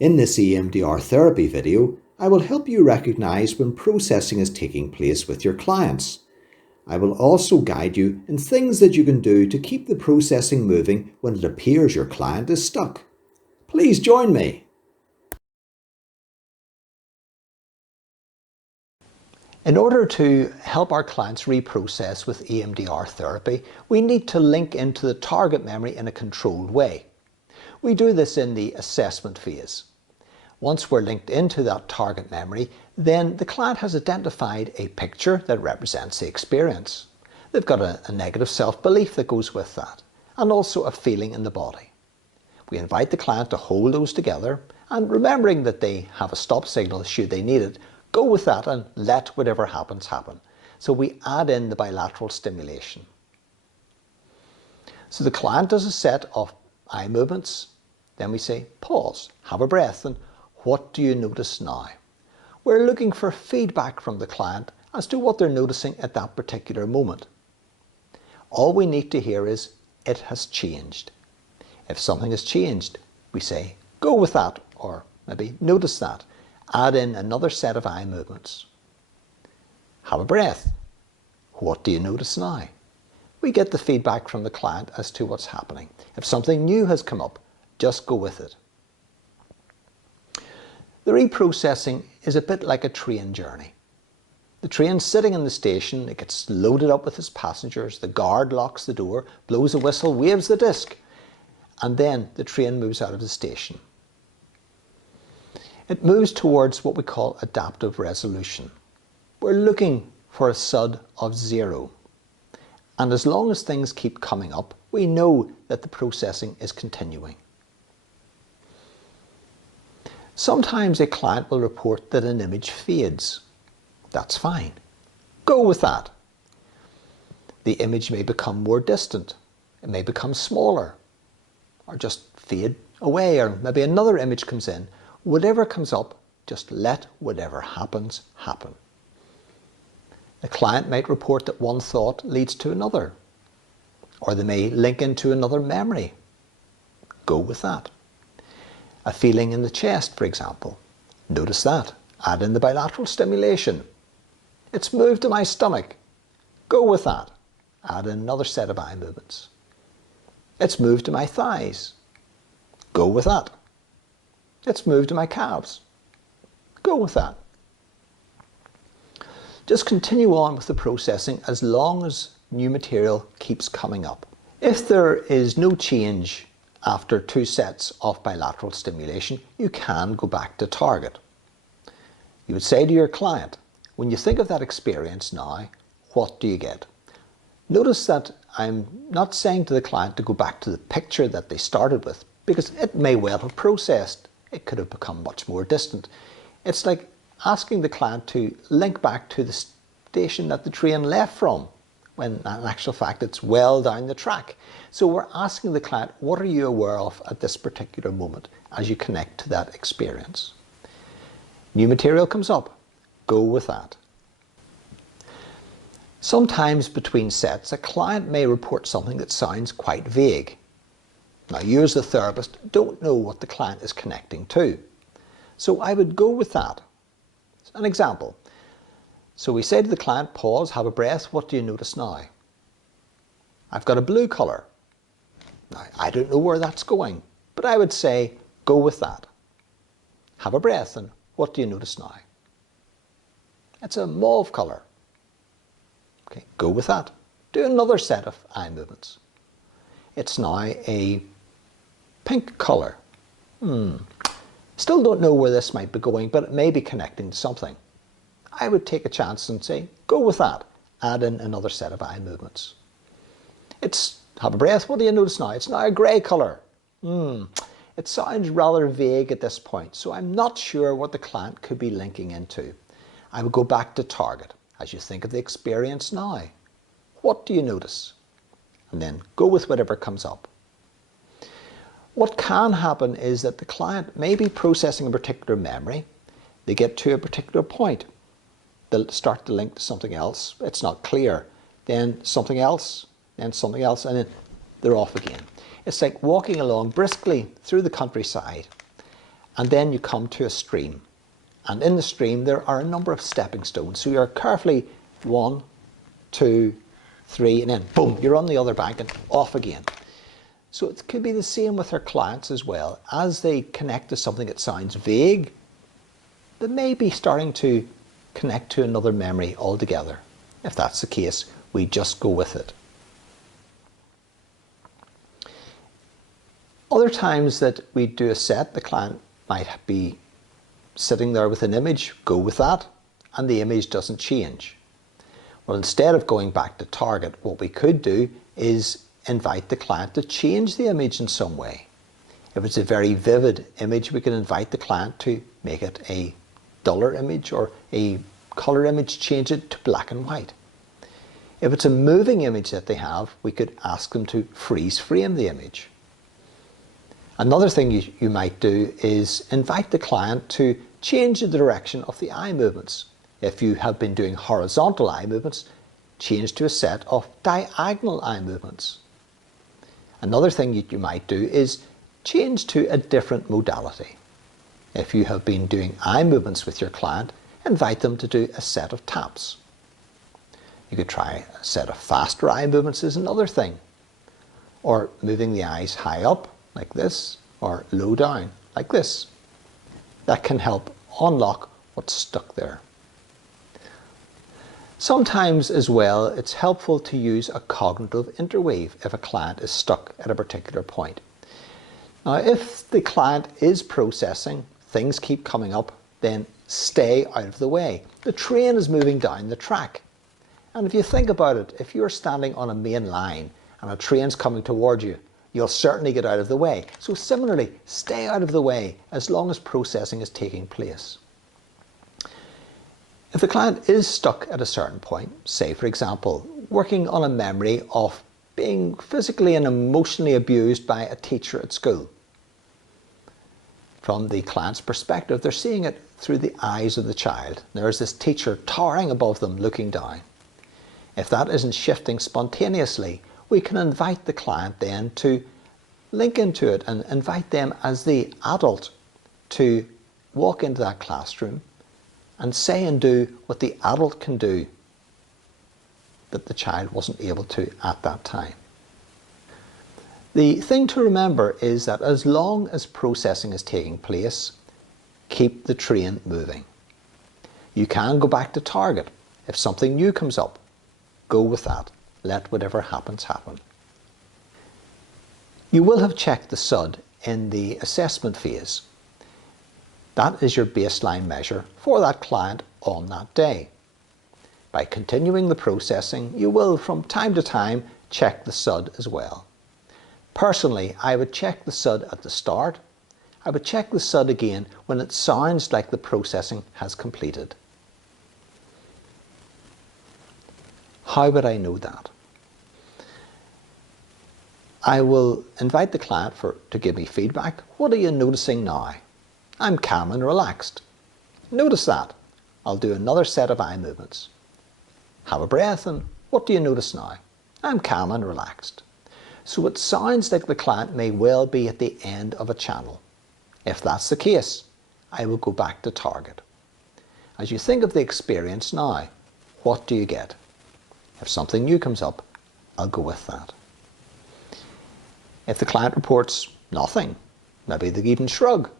In this EMDR therapy video, I will help you recognize when processing is taking place with your clients. I will also guide you in things that you can do to keep the processing moving when it appears your client is stuck. Please join me. In order to help our clients reprocess with EMDR therapy, we need to link into the target memory in a controlled way. We do this in the assessment phase. Once we're linked into that target memory, then the client has identified a picture that represents the experience. They've got a negative self-belief that goes with that, and also a feeling in the body. We invite the client to hold those together, and remembering that they have a stop signal should they need it, go with that and let whatever happens happen. So we add in the bilateral stimulation. So the client does a set of eye movements, then we say pause, have a breath, and what do you notice now? We're looking for feedback from the client as to what they're noticing at that particular moment. All we need to hear is, it has changed. If something has changed, we say, go with that, or maybe notice that. Add in another set of eye movements. Have a breath. What do you notice now? We get the feedback from the client as to what's happening. If something new has come up, just go with it. The reprocessing is a bit like a train journey. The train's sitting in the station, it gets loaded up with its passengers, the guard locks the door, blows a whistle, waves the disc, and then the train moves out of the station. It moves towards what we call adaptive resolution. We're looking for a SUD of 0. And as long as things keep coming up, we know that the processing is continuing. Sometimes a client will report that an image fades. That's fine. Go with that. The image may become more distant. It may become smaller, or just fade away, or maybe another image comes in. Whatever comes up, just let whatever happens, happen. The client might report that one thought leads to another, or they may link into another memory. Go with that. A feeling in the chest, for example. Notice that. Add in the bilateral stimulation. It's moved to my stomach. Go with that. Add in another set of eye movements. It's moved to my thighs. Go with that. It's moved to my calves. Go with that. Just continue on with the processing as long as new material keeps coming up. If there is no change after 2 sets of bilateral stimulation, you can go back to target. You would say to your client, when you think of that experience now, what do you get? Notice that I'm not saying to the client to go back to the picture that they started with, because it may well have processed. It could have become much more distant. It's like asking the client to link back to the station that the train left from, when in actual fact it's well down the track. So we're asking the client, what are you aware of at this particular moment as you connect to that experience? New material comes up, go with that. Sometimes between sets, a client may report something that sounds quite vague. Now you as the therapist don't know what the client is connecting to. So I would go with that. An example. So we say to the client, pause, have a breath, what do you notice now? I've got a blue colour. Now I don't know where that's going, but I would say, go with that. Have a breath, and what do you notice now? It's a mauve colour. Okay, go with that. Do another set of eye movements. It's now a pink colour. Still don't know where this might be going, but it may be connecting to something. I would take a chance and say, go with that. Add in another set of eye movements. Have a breath, what do you notice now? It's now a grey colour. It sounds rather vague at this point, so I'm not sure what the client could be linking into. I would go back to target. As you think of the experience now, what do you notice? And then go with whatever comes up. What can happen is that the client may be processing a particular memory. They get to a particular point. They'll start to link to something else. It's not clear. Then something else, and then they're off again. It's like walking along briskly through the countryside, and then you come to a stream. And in the stream there are a number of stepping stones. So you're carefully 1, 2, 3, and then boom, you're on the other bank and off again. So it could be the same with our clients as well. As they connect to something that sounds vague, they may be starting to connect to another memory altogether. If that's the case, we just go with it. Other times that we do a set, the client might be sitting there with an image, go with that, and the image doesn't change. Well, instead of going back to target, what we could do is invite the client to change the image in some way. If it's a very vivid image, we can invite the client to make it a duller image, or a color image, change it to black and white. If it's a moving image that they have, we could ask them to freeze frame the image. Another thing you might do is invite the client to change the direction of the eye movements. If you have been doing horizontal eye movements, change to a set of diagonal eye movements. Another thing you might do is change to a different modality. If you have been doing eye movements with your client, invite them to do a set of taps. You could try a set of faster eye movements is another thing. Or moving the eyes high up, like this, or low down, like this. That can help unlock what's stuck there. Sometimes as well, it's helpful to use a cognitive interweave if a client is stuck at a particular point. Now, if the client is processing, things keep coming up, then stay out of the way. The train is moving down the track. And if you think about it, if you're standing on a main line and a train's coming toward you, you'll certainly get out of the way. So similarly, stay out of the way as long as processing is taking place. If the client is stuck at a certain point, say for example, working on a memory of being physically and emotionally abused by a teacher at school, from the client's perspective, they're seeing it through the eyes of the child. There's this teacher towering above them looking down. If that isn't shifting spontaneously, we can invite the client then to link into it and invite them as the adult to walk into that classroom and say and do what the adult can do that the child wasn't able to at that time. The thing to remember is that as long as processing is taking place, keep the train moving. You can go back to target. If something new comes up, go with that. Let whatever happens happen. You will have checked the SUD in the assessment phase. That is your baseline measure for that client on that day. By continuing the processing, you will from time to time check the SUD as well. Personally, I would check the SUD at the start. I would check the SUD again when it sounds like the processing has completed. How would I know that? I will invite the client to give me feedback. What are you noticing now? I'm calm and relaxed. Notice that. I'll do another set of eye movements. Have a breath and what do you notice now? I'm calm and relaxed. So it sounds like the client may well be at the end of a channel. If that's the case, I will go back to target. As you think of the experience now, what do you get? If something new comes up, I'll go with that. If the client reports nothing, maybe they even shrug,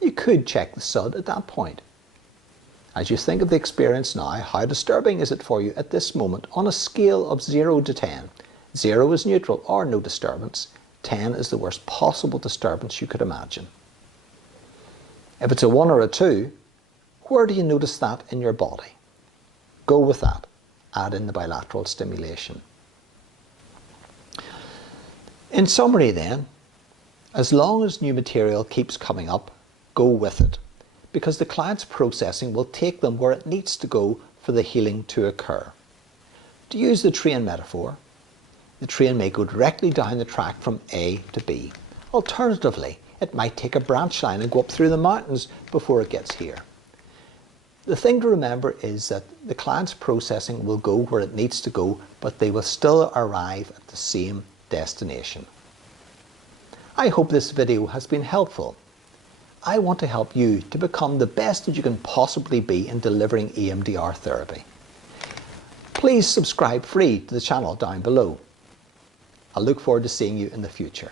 you could check the SUD at that point. As you think of the experience now, how disturbing is it for you at this moment on a scale of 0 to 10? 0 is neutral or no disturbance. 10 is the worst possible disturbance you could imagine. If it's a 1 or a 2, where do you notice that in your body? Go with that. Add in the bilateral stimulation. In summary then, as long as new material keeps coming up, go with it, because the client's processing will take them where it needs to go for the healing to occur. To use the train metaphor, the train may go directly down the track from A to B. Alternatively, it might take a branch line and go up through the mountains before it gets here. The thing to remember is that the client's processing will go where it needs to go, but they will still arrive at the same destination. I hope this video has been helpful. I want to help you to become the best that you can possibly be in delivering EMDR therapy. Please subscribe free to the channel down below. I look forward to seeing you in the future.